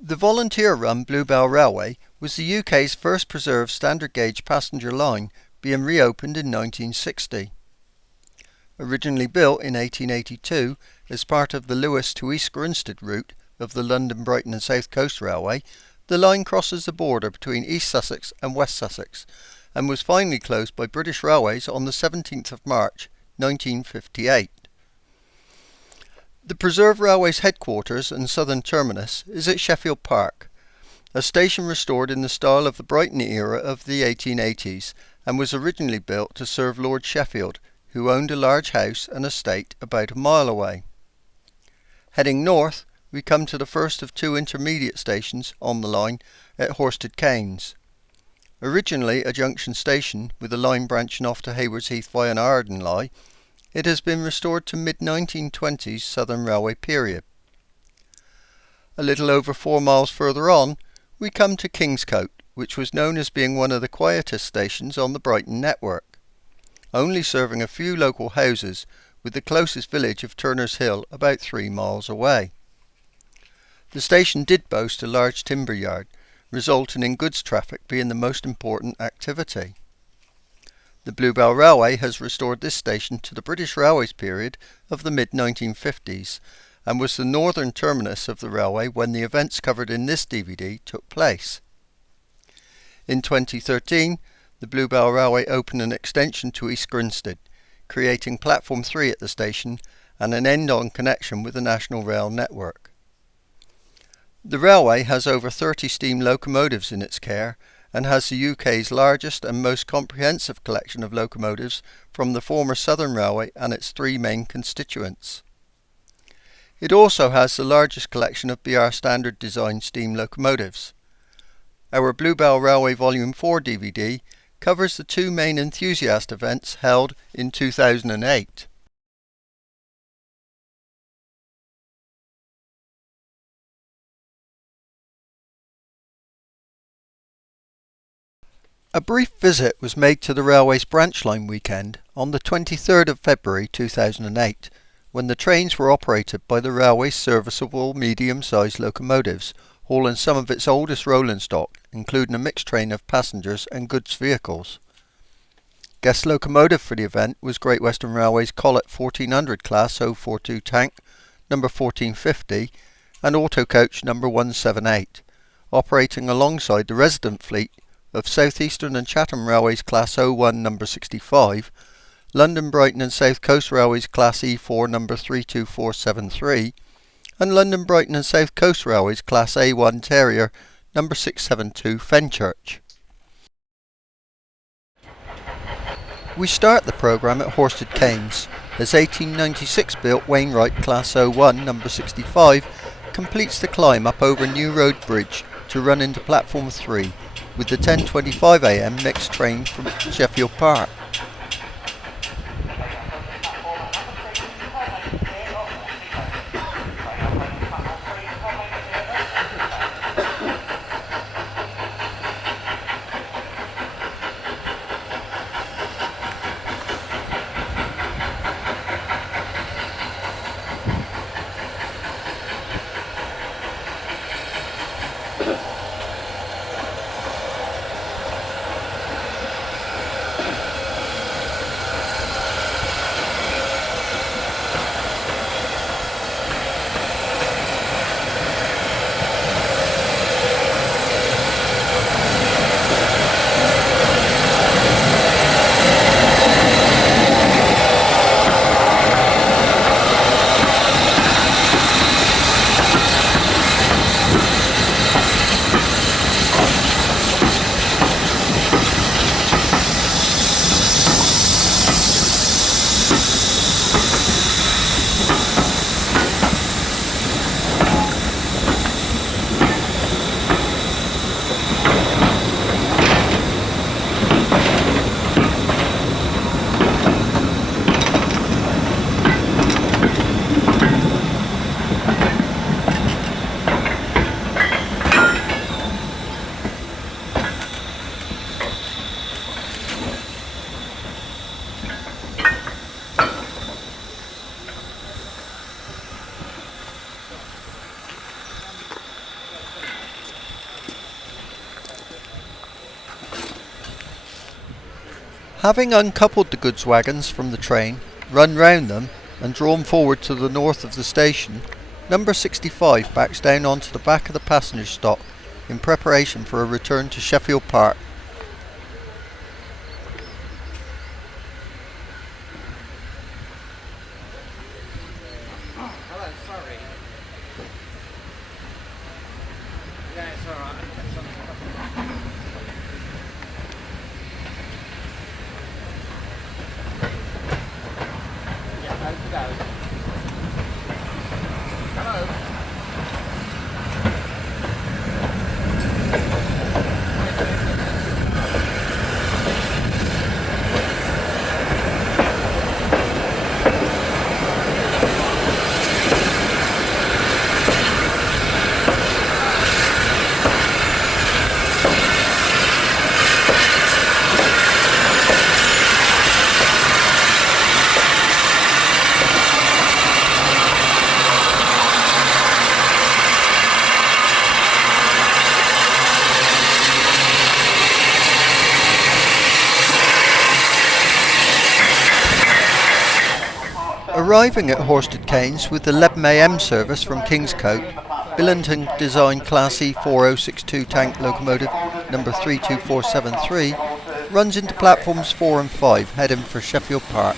The volunteer-run Bluebell Railway was the UK's first preserved standard gauge passenger line, being reopened in 1960. Originally built in 1882 as part of the Lewes to East Grinstead route of the London, Brighton and South Coast Railway, the line crosses the border between East Sussex and West Sussex and was finally closed by British Railways on the 17th of March 1958. The Preserve Railway's headquarters and southern terminus is at Sheffield Park, a station restored in the style of the Brighton era of the 1880s and was originally built to serve Lord Sheffield, who owned a large house and estate about a mile away. Heading north, we come to the first of two intermediate stations on the line at Horsted Keynes. Originally a junction station with a line branching off to Haywards Heath via Ardenley, it has been restored to mid-1920s Southern Railway period. A little over 4 miles further on, we come to Kingscote, which was known as being one of the quietest stations on the Brighton network, only serving a few local houses, with the closest village of Turner's Hill about 3 miles away. The station did boast a large timber yard, resulting in goods traffic being the most important activity. The Bluebell Railway has restored this station to the British Railways period of the mid-1950s and was the northern terminus of the railway when the events covered in this DVD took place. In 2013, the Bluebell Railway opened an extension to East Grinstead, creating Platform 3 at the station and an end-on connection with the National Rail network. The railway has over 30 steam locomotives in its care and has the UK's largest and most comprehensive collection of locomotives from the former Southern Railway and its 3 main constituents. It also has the largest collection of BR standard design steam locomotives. Our Bluebell Railway Volume 4 DVD covers the 2 main enthusiast events held in 2008. A brief visit was made to the railway's Branchline Weekend on the 23rd of February 2008, when the trains were operated by the railway's serviceable medium-sized locomotives, hauling some of its oldest rolling stock, including a mixed train of passengers and goods vehicles. Guest locomotive for the event was Great Western Railways Collett 1400 class 042 Tank No.1450 and Autocoach No.178, operating alongside the resident fleet of South Eastern and Chatham Railways Class 01 No. 65, London, Brighton and South Coast Railways Class E4 No. 32473, and London, Brighton and South Coast Railways Class A1 Terrier No. 672 Fenchurch. We start the programme at Horsted Keynes, as 1896 built Wainwright Class 01 No. 65 completes the climb up over New Road Bridge to run into Platform 3, with the 10:25 AM mixed train from Sheffield Park. Having uncoupled the goods wagons from the train, run round them and drawn forward to the north of the station, number 65 backs down onto the back of the passenger stock in preparation for a return to Sheffield Park. Hello, sorry. Yeah, it's alright. Yeah, okey-doke. Hello. Arriving at Horsted Keynes with the 11 AM service from Kingscote, Billington designed Class E 4062 tank locomotive number 32473 runs into platforms 4 and 5 heading for Sheffield Park.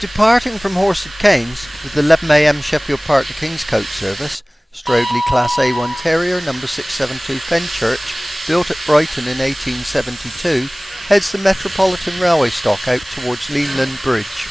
Departing from Horsted Keynes with the 11 AM Sheffield Park to Kingscote service, Stroudley Class A1 Terrier number 672 Fenchurch, built at Brighton in 1872, heads the Metropolitan Railway stock out towards Llangollen Bridge.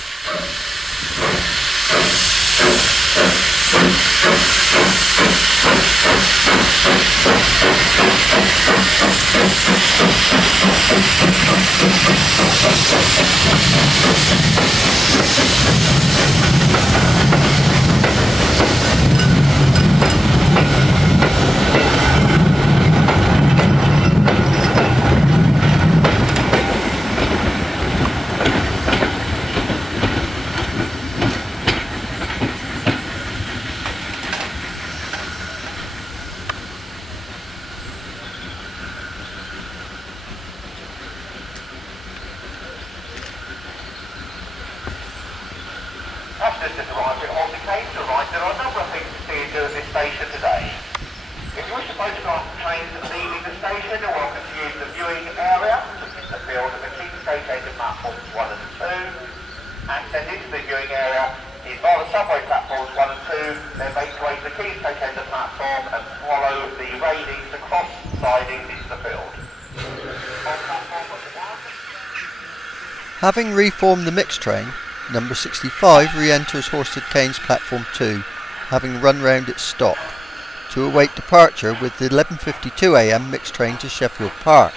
Passengers just arrived at Horsted Keynes to arrive. There are a number of things to see and do at this station today. If you wish to photograph the trains leaving the station, you're welcome to use the viewing area, which is the field at the Kingscote end of platforms 1 and 2. Access into the viewing area is via the subway platforms 1 and 2, then make your way to the Kingscote end of platform and follow the railings across sidings into the field. On platform 1. Having reformed the mixed train, number 65 re-enters Horsted Keynes platform 2, having run round its stock, to await departure with the 11:52 AM mixed train to Sheffield Park.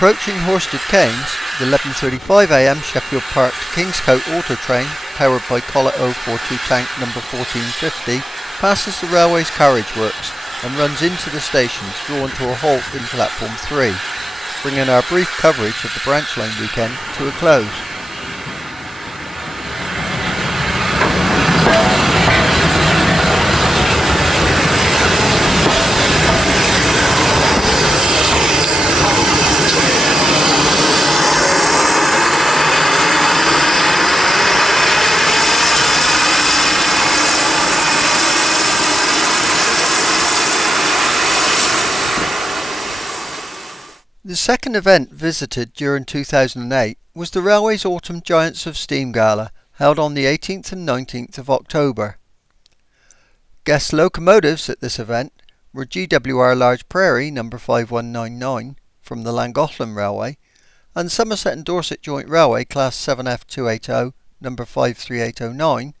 Approaching Horsted Keynes, the 11:35 AM Sheffield Park to Kingscote auto train, powered by Collett 042 tank number 1450, passes the railway's carriage works and runs into the station, drawn to a halt in platform 3. bringing our brief coverage of the Branchline Weekend to a close. The second event visited during 2008 was the Railway's Autumn Giants of Steam Gala, held on the 18th and 19th of October. Guest locomotives at this event were GWR Large Prairie No. 5199 from the Llangollen Railway and Somerset and Dorset Joint Railway Class 7F280 No. 53809,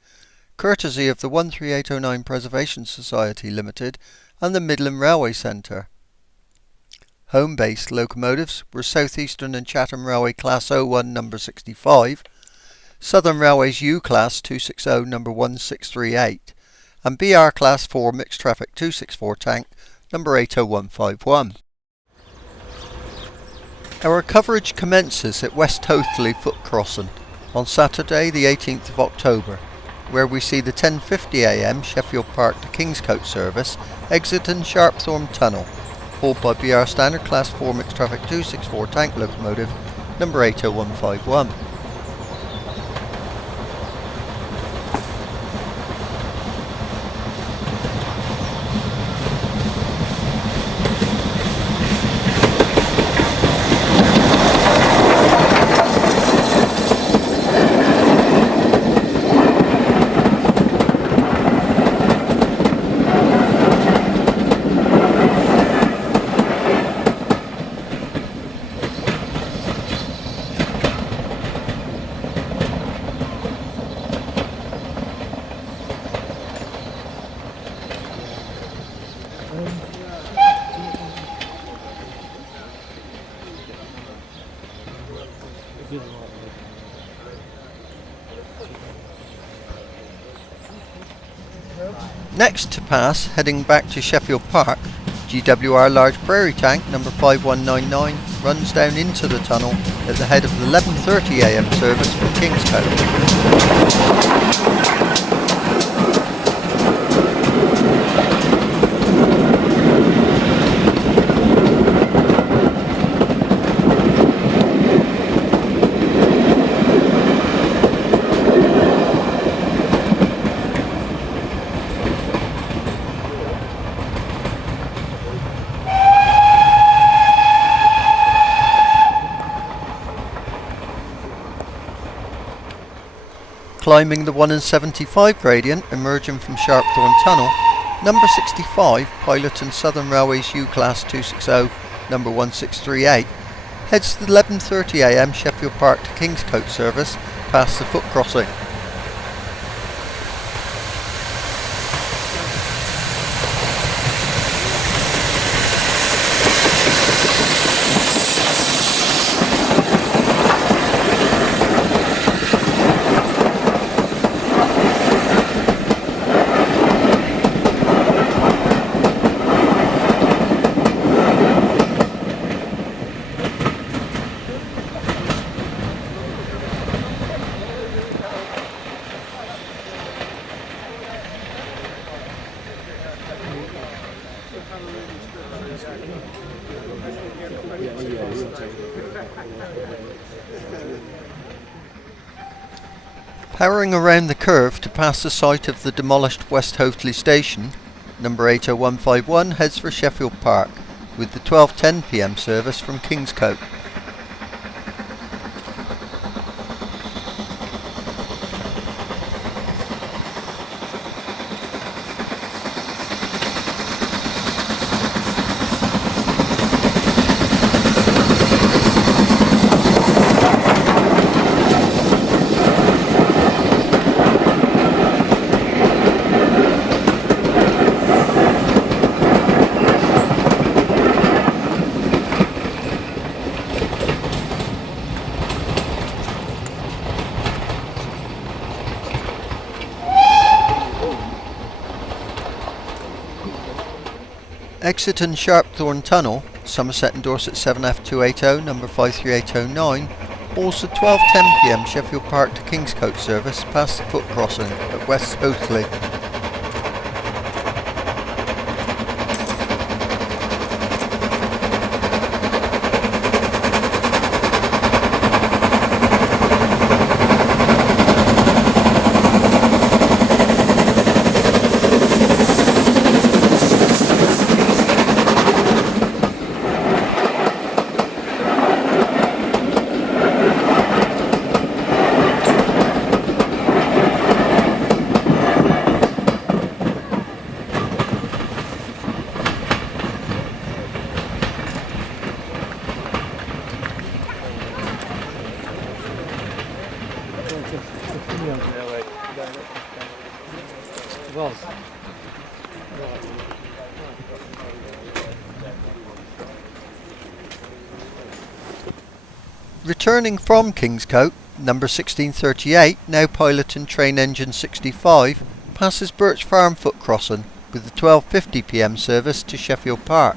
courtesy of the 13809 Preservation Society Limited and the Midland Railway Centre. Home-based locomotives were South Eastern and Chatham Railway Class 01 No. 65, Southern Railways U Class 260 No. 1638 and BR Class 4 Mixed Traffic 264 Tank No. 80151. Our coverage commences at West Hoathly Foot Crossing on Saturday the 18th of October, where we see the 10:50 AM Sheffield Park to Kingscote service exiting Sharpthorne Tunnel, hauled by BR Standard Class 4 Mixed Traffic 264 Tank Locomotive No. 80151. Next to pass, heading back to Sheffield Park, GWR Large Prairie Tank No. 5199 runs down into the tunnel at the head of the 11:30 AM service from Kingscote. Climbing the 1:75 gradient emerging from Sharpthorne Tunnel, number 65, piloting Southern Railways U Class 260 No. 1638, heads to the 11:30 AM Sheffield Park to Kingscote service past the foot crossing. Powering around the curve to pass the site of the demolished West Hoathly station, number 80151 heads for Sheffield Park with the 12:10 PM service from Kingscote. Exiting Sharpthorne Tunnel, Somerset and Dorset 7F280 number 53809 hauls the 12:10 p.m. Sheffield Park to Kingscote service past the foot crossing at West Oathley. Returning from Kingscote, number 1638, now pilot and train engine 65, passes Birch Farm foot crossing with the 12:50 p.m. service to Sheffield Park.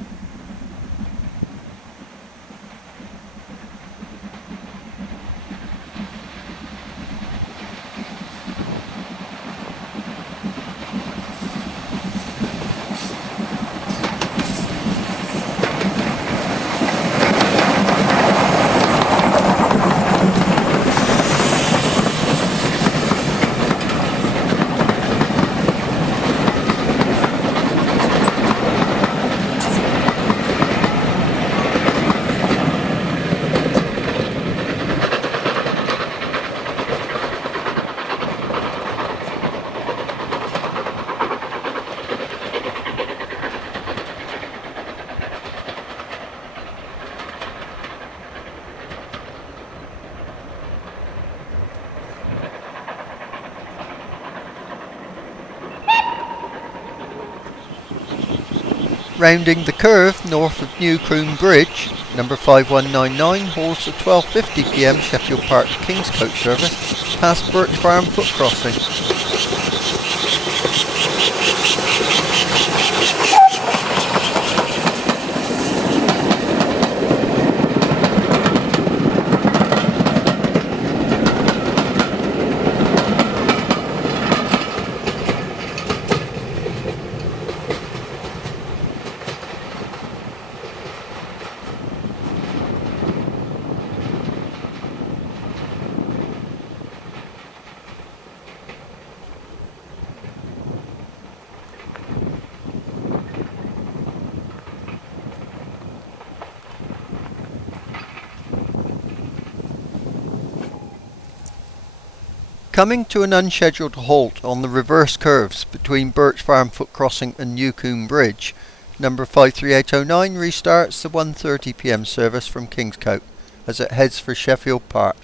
Rounding the curve north of New Croom Bridge, number 5199 hauls the 12:50 p.m. Sheffield Park to Kingscote service past Birch Farm foot crossing. Coming to an unscheduled halt on the reverse curves between Birch Farm foot crossing and New Coombe Bridge, number 53809 restarts the 1:30 p.m. service from Kingscote as it heads for Sheffield Park.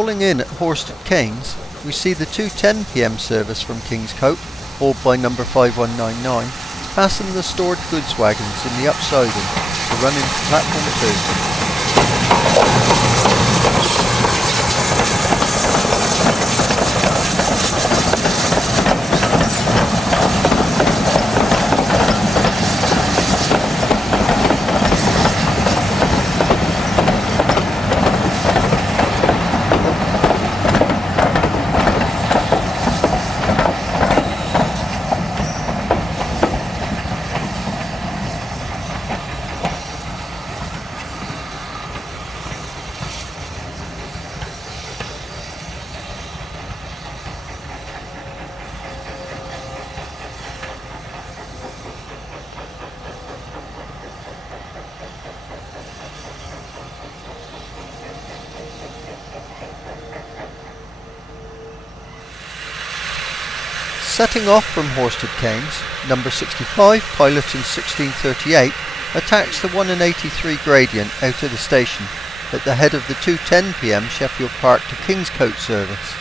Falling in at Horsted Keynes, we see the 2:10 p.m. service from Kingscote, hauled by number 5199, passing the stored goods wagons in the upsiding to run into platform 2. Setting off from Horsted Keynes, number 65 Piloton 1638 attacks the 1 and 83 gradient out of the station at the head of the 2:10 p.m. Sheffield Park to Kingscote service.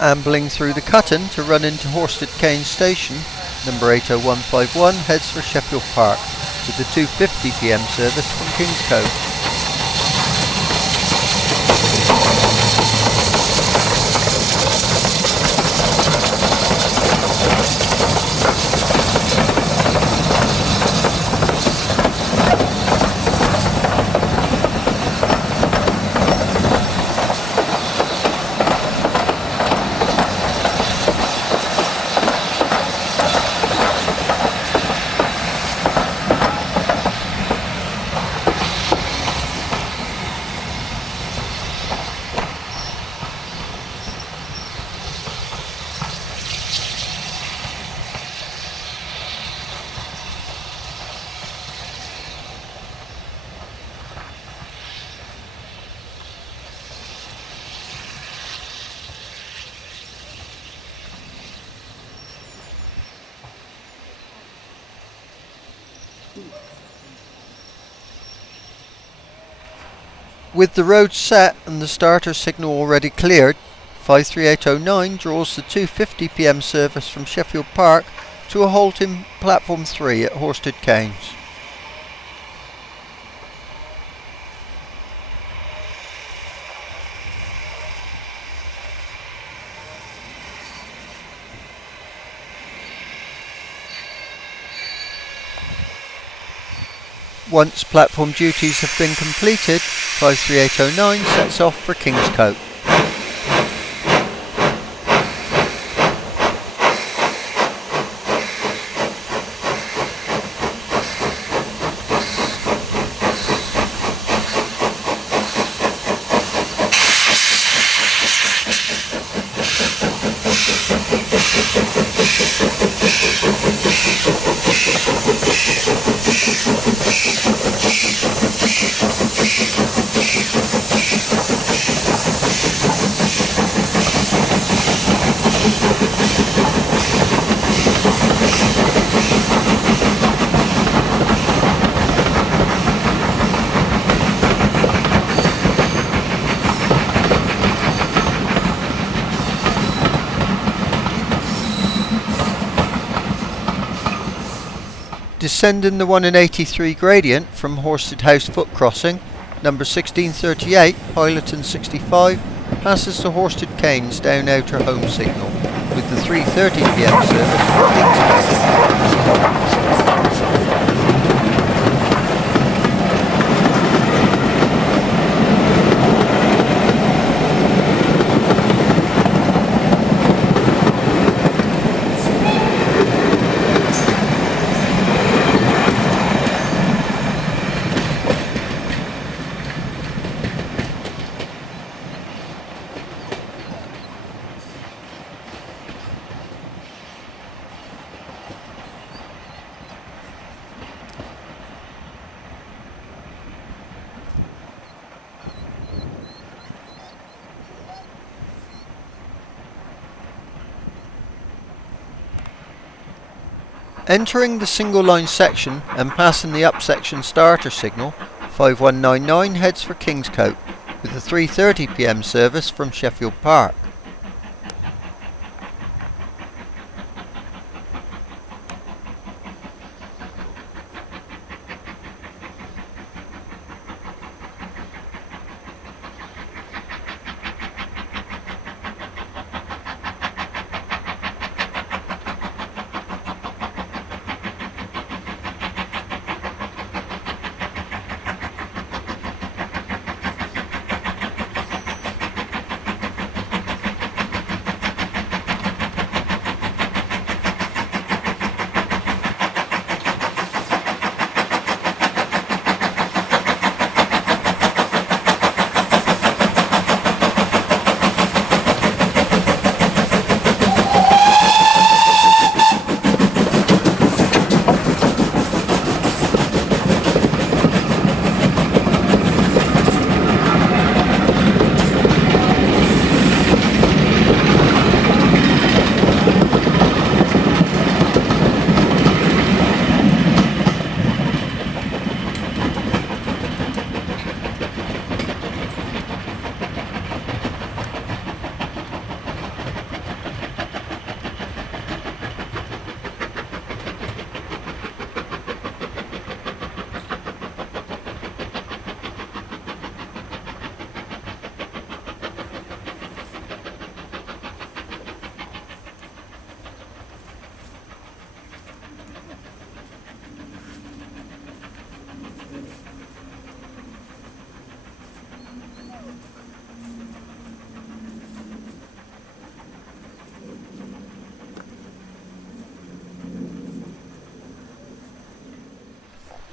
Ambling through the Cutton to run into Horsted Keynes station, number 80151 heads for Sheffield Park with the 2:50 p.m. service from Kingscote. With the road set and the starter signal already cleared, 53809 draws the 2:50 p.m. service from Sheffield Park to a halt in platform 3 at Horsted Keynes. Once platform duties have been completed, 53809 sets off for Kingscote. Descending the 1 in 83 gradient from Horsted House foot crossing, number 1638, Piloton 65, passes the Horsted Canes down outer home signal, with the 3:30 PM service for Kingscote. Entering the single line section and passing the up section starter signal, 5199 heads for Kingscote, with the 3:30 PM service from Sheffield Park.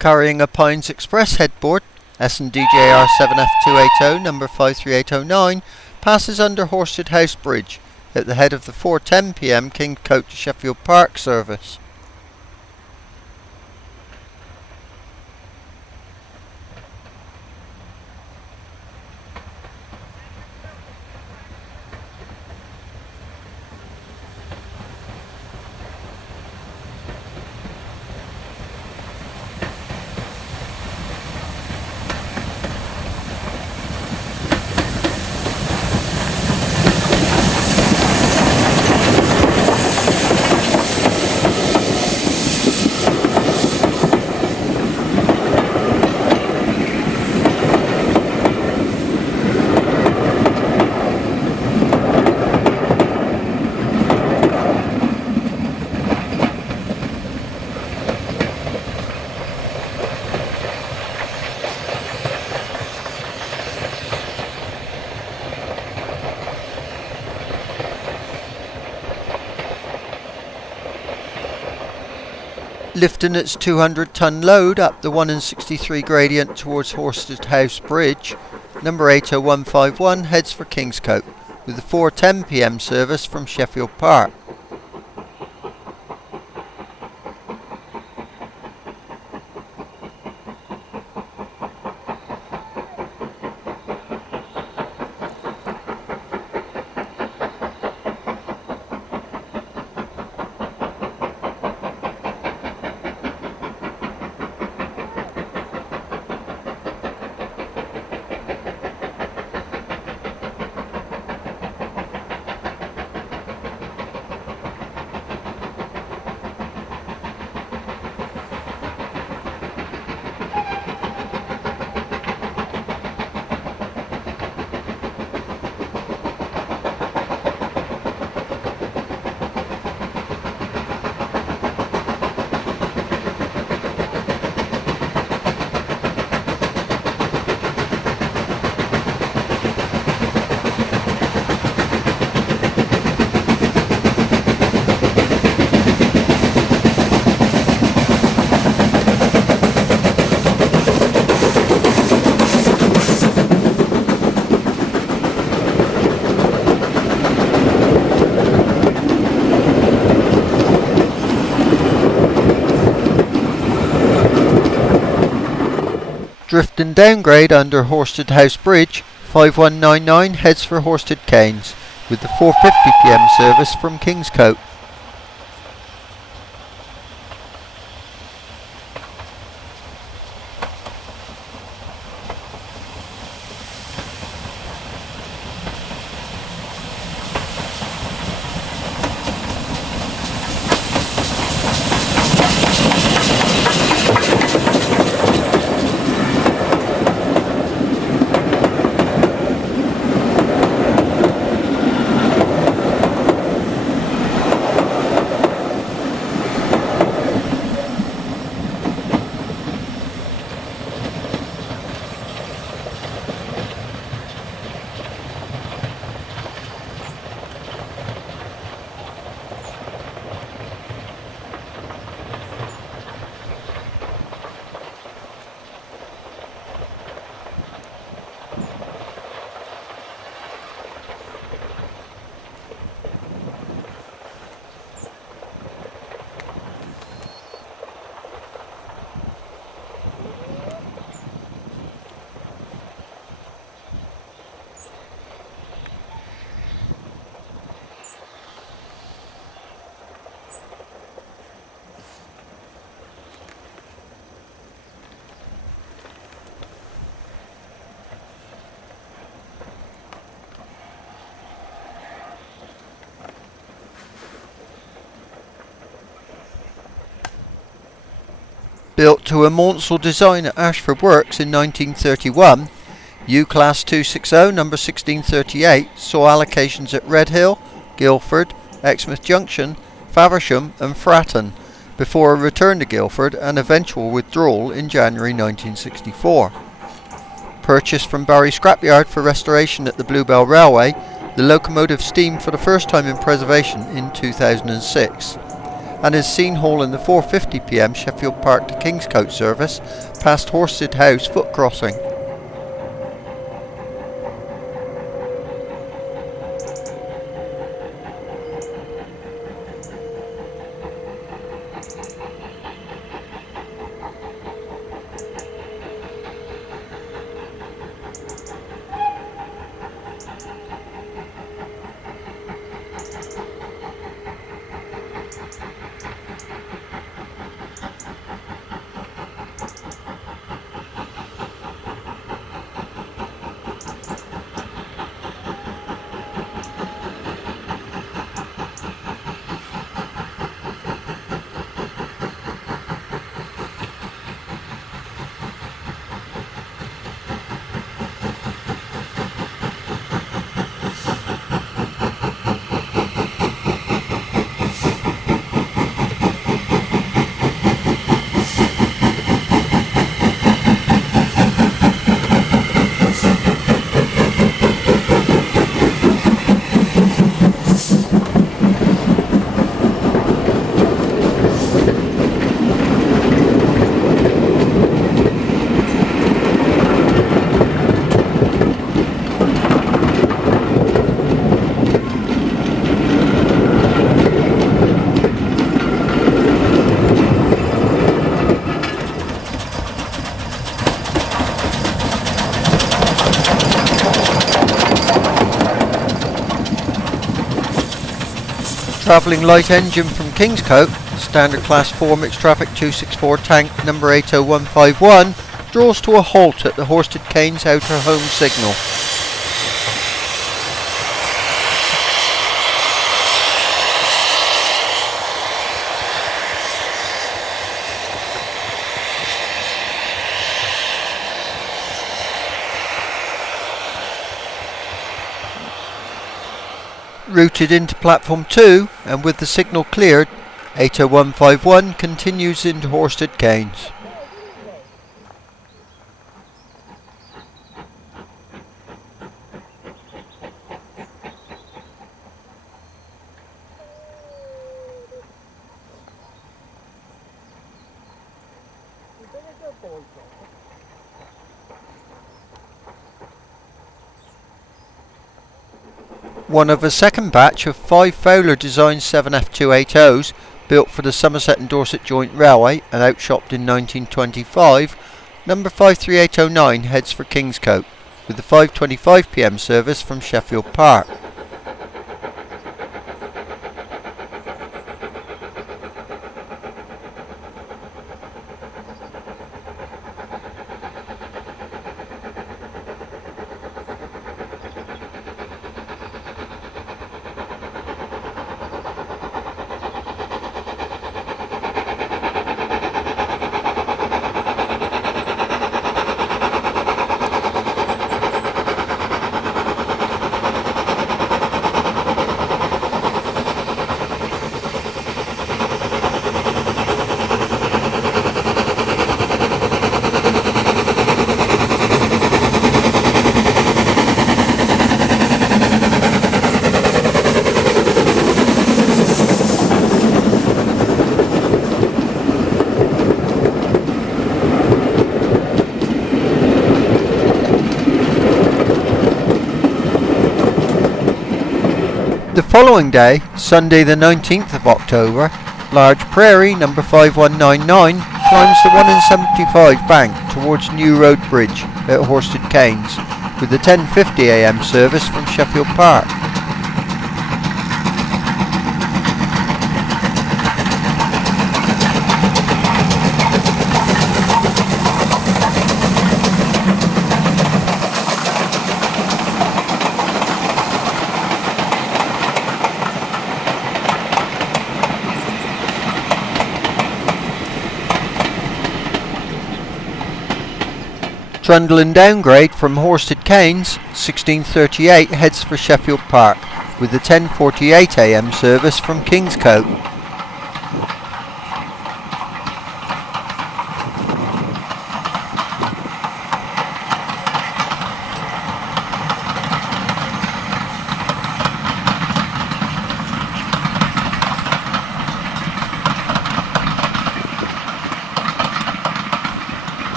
Carrying a Pines Express headboard, S&DJR 7F280 number 53809, passes under Horsted House Bridge at the head of the 4:10 PM Kingscote to Sheffield Park service. Lifting its 200-ton load up the 1 in 63 gradient towards Horsted House Bridge, number 80151 heads for Kingscote, with the 4:10 PM service from Sheffield Park. Drifting downgrade under Horsted House Bridge, 5199 heads for Horsted Keynes, with the 4:50 p.m. service from Kingscote. Built to a Monsell design at Ashford Works in 1931, U-Class 260 No. 1638 saw allocations at Redhill, Guildford, Exmouth Junction, Faversham and Fratton, before a return to Guildford and eventual withdrawal in January 1964. Purchased from Barry Scrapyard for restoration at the Bluebell Railway, the locomotive steamed for the first time in preservation in 2006. And is seen hauling the 4:50 p.m. Sheffield Park to Kingscote service past Horsted House foot crossing. Travelling light engine from Kingscote, standard class 4 mixed traffic 264 tank number 80151 draws to a halt at the Horsted Keynes outer home signal. Routed into platform 2 and with the signal cleared, 80151 continues into Horsted Keynes. One of a second batch of 5 Fowler designed 7F280s built for the Somerset and Dorset Joint Railway and outshopped in 1925, No. 53809 heads for Kingscote with the 5:25 p.m. service from Sheffield Park. The following day, Sunday the 19th of October, large prairie No. 5199 climbs the 1 in 75 bank towards New Road Bridge at Horsted Canes with the 10:50 a.m. service from Sheffield Park. Trundle and downgrade from Horsted Canes, 1638 heads for Sheffield Park with the 10:48 a.m. service from Kingscote.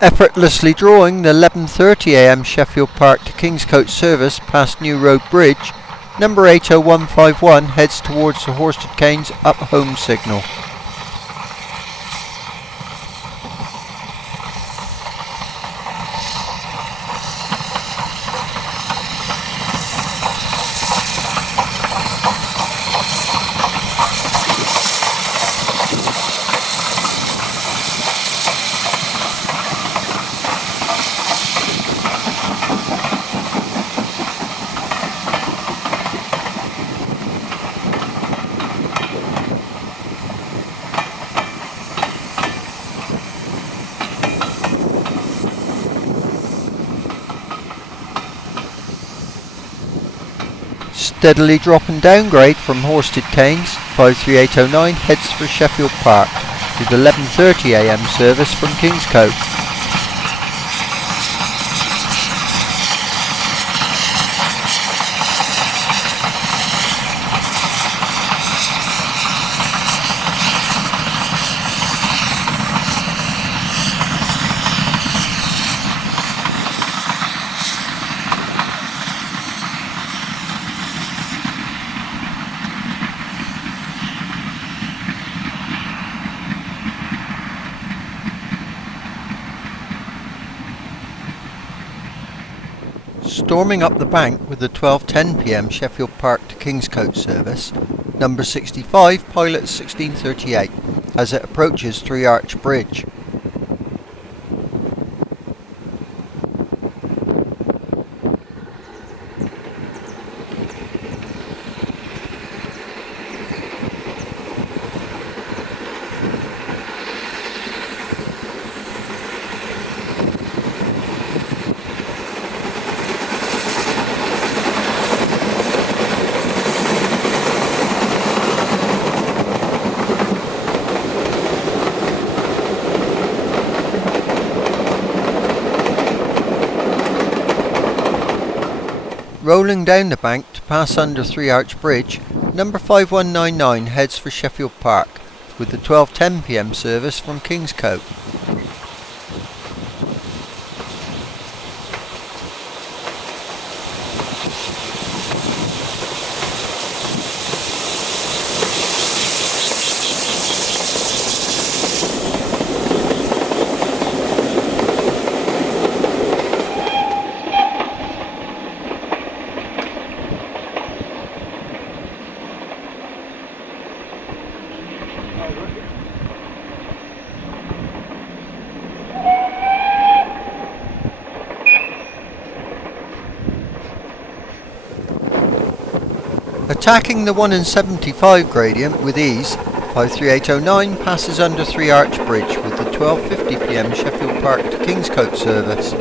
Effortlessly drawing the 11:30 a.m. Sheffield Park to Kingscote service past New Road Bridge, No. 80151 heads towards the Horsted Canes up home signal. Steadily drop and downgrade from Horsted Canes, 53809 heads for Sheffield Park with the 11:30 a.m. service from Kingscote. Storming up the bank with the 12:10 p.m. Sheffield Park to Kingscote service, No. 65 pilots 1638 as it approaches Three Arch Bridge. Rolling down the bank to pass under Three Arch Bridge, No. 5199 heads for Sheffield Park with the 12:10 p.m. service from Kingscote. Attacking the 1 in 75 gradient with ease, 53809 passes under 3 Arch Bridge with the 12:50 p.m. Sheffield Park to Kingscote service.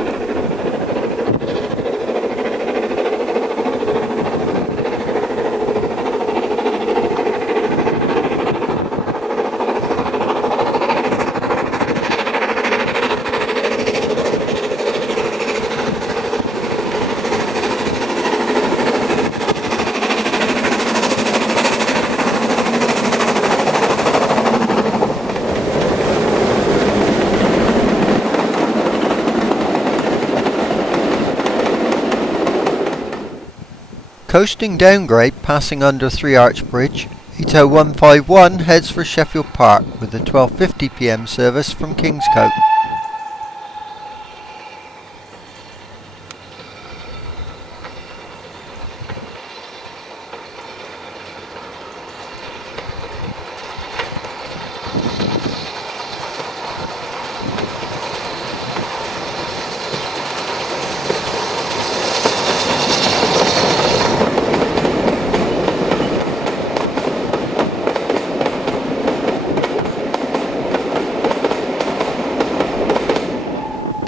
Coasting downgrade passing under 3 Arch Bridge, 80151 heads for Sheffield Park with the 12:50 p.m. service from Kingscote.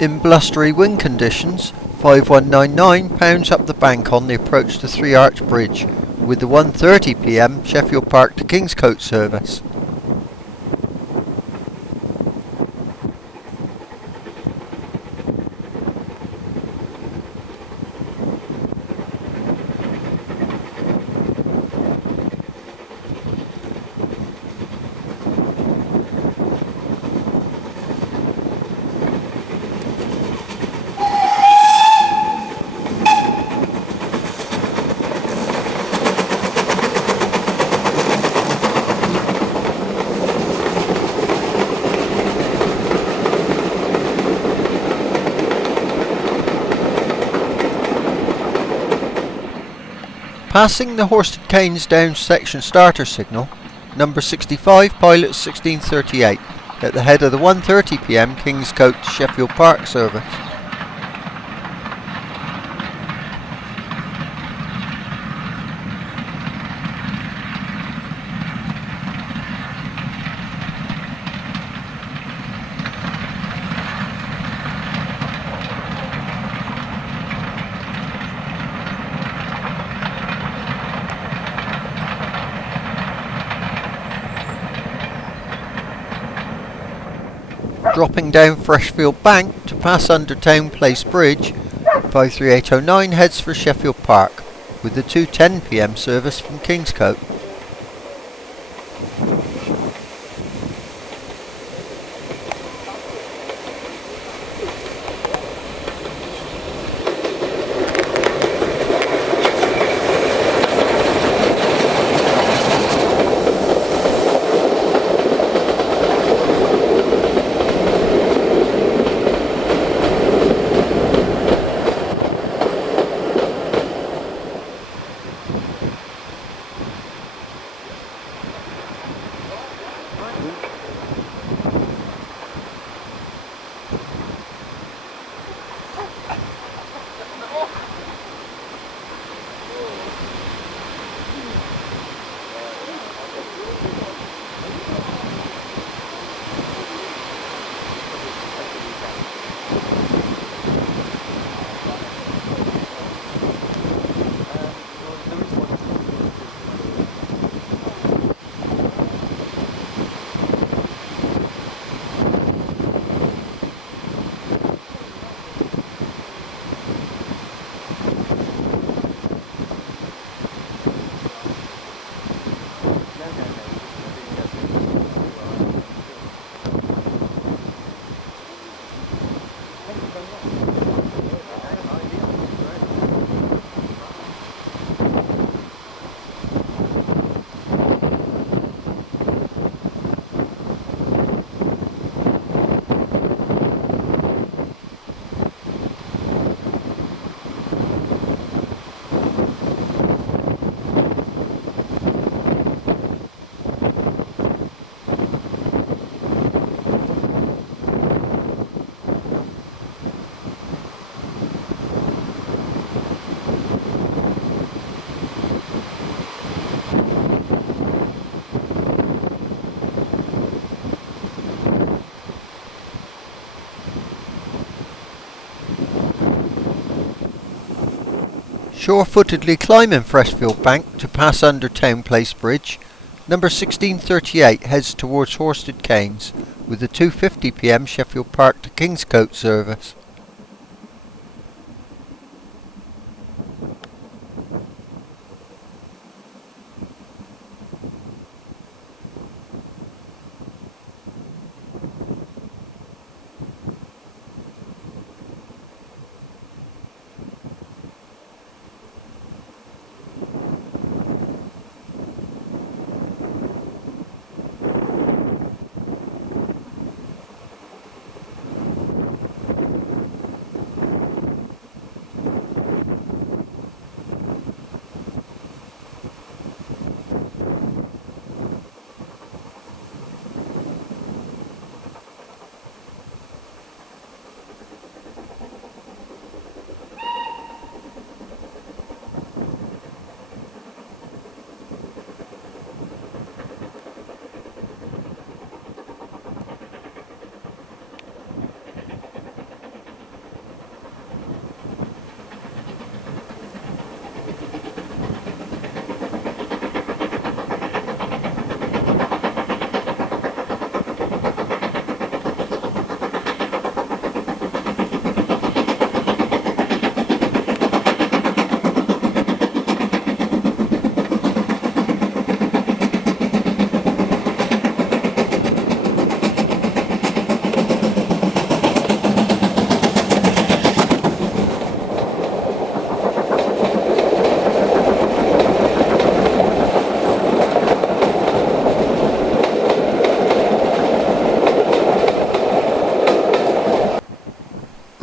In blustery wind conditions, 5199 pounds up the bank on the approach to 3 Arch Bridge with the 1:30 p.m. Sheffield Park to Kingscote service. Passing the Horsted Canes down section starter signal, number 65 pilot 1638 at the head of the 1:30 p.m. Kingscote to Sheffield Park service. Dropping down Freshfield Bank to pass under Town Place Bridge, 53809 heads for Sheffield Park with the 2:10 p.m. service from Kingscote. Sure-footedly climbing Freshfield Bank to pass under Town Place Bridge, number 1638 heads towards Horsted Canes with the 2:50 p.m. Sheffield Park to Kingscote service.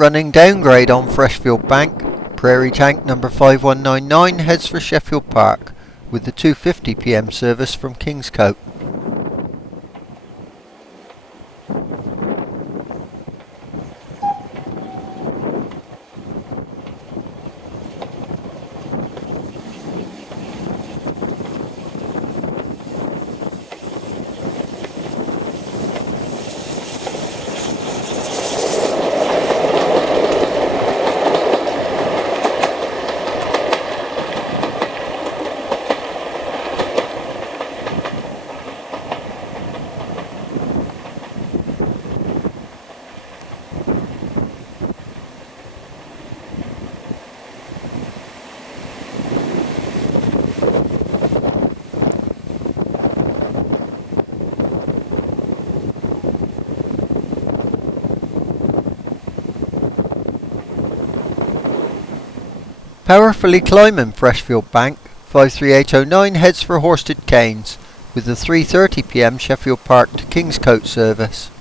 Running downgrade on Freshfield Bank, Prairie Tank number 5199 heads for Sheffield Park with the 2:50 p.m. service from Kingscote. Powerfully climbing Freshfield Bank, 53809 heads for Horsted Canes with the 3:30 p.m. Sheffield Park to Kingscote service.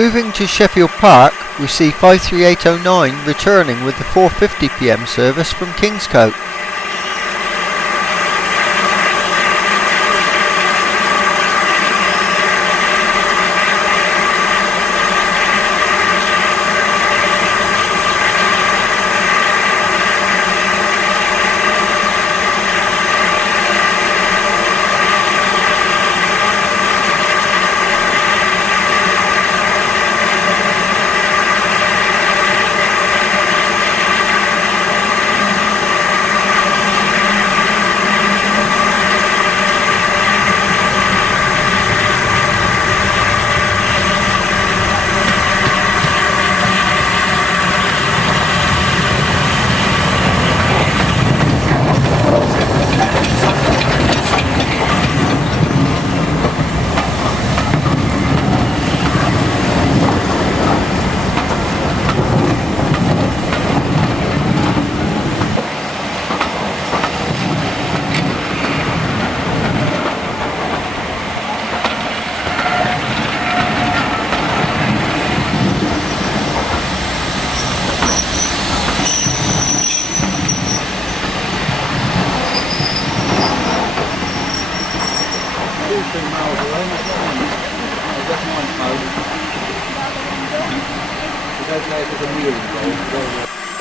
Moving to Sheffield Park, we see 53809 returning with the 4:50 p.m. service from Kingscote.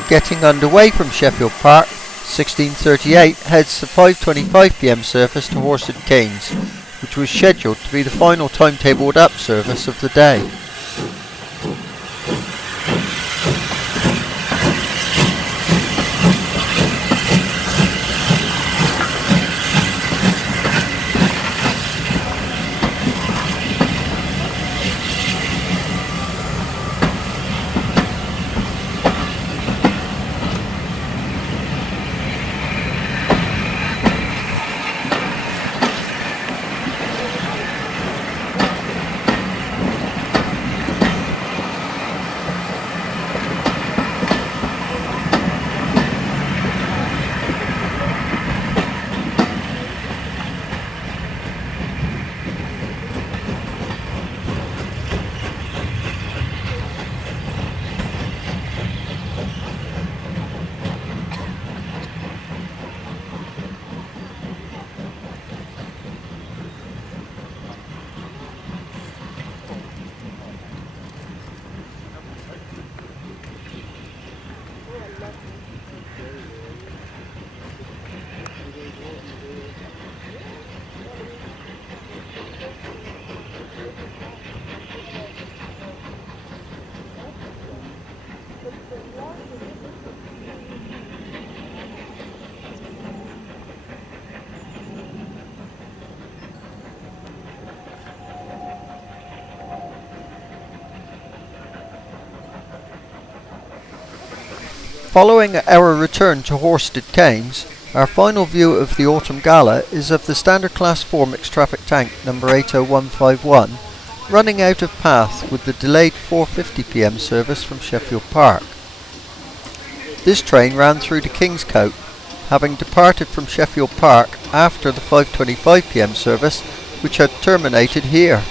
Getting underway from Sheffield Park, 1638 heads the 5:25 p.m. service to Horsted Keynes, which was scheduled to be the final timetabled up service of the day. Following our return to Horsted Keynes, our final view of the autumn gala is of the standard class 4 mixed traffic tank No. 80151 running out of path with the delayed 4:50 p.m. service from Sheffield Park. This train ran through to Kingscote, having departed from Sheffield Park after the 5:25 p.m. service which had terminated here.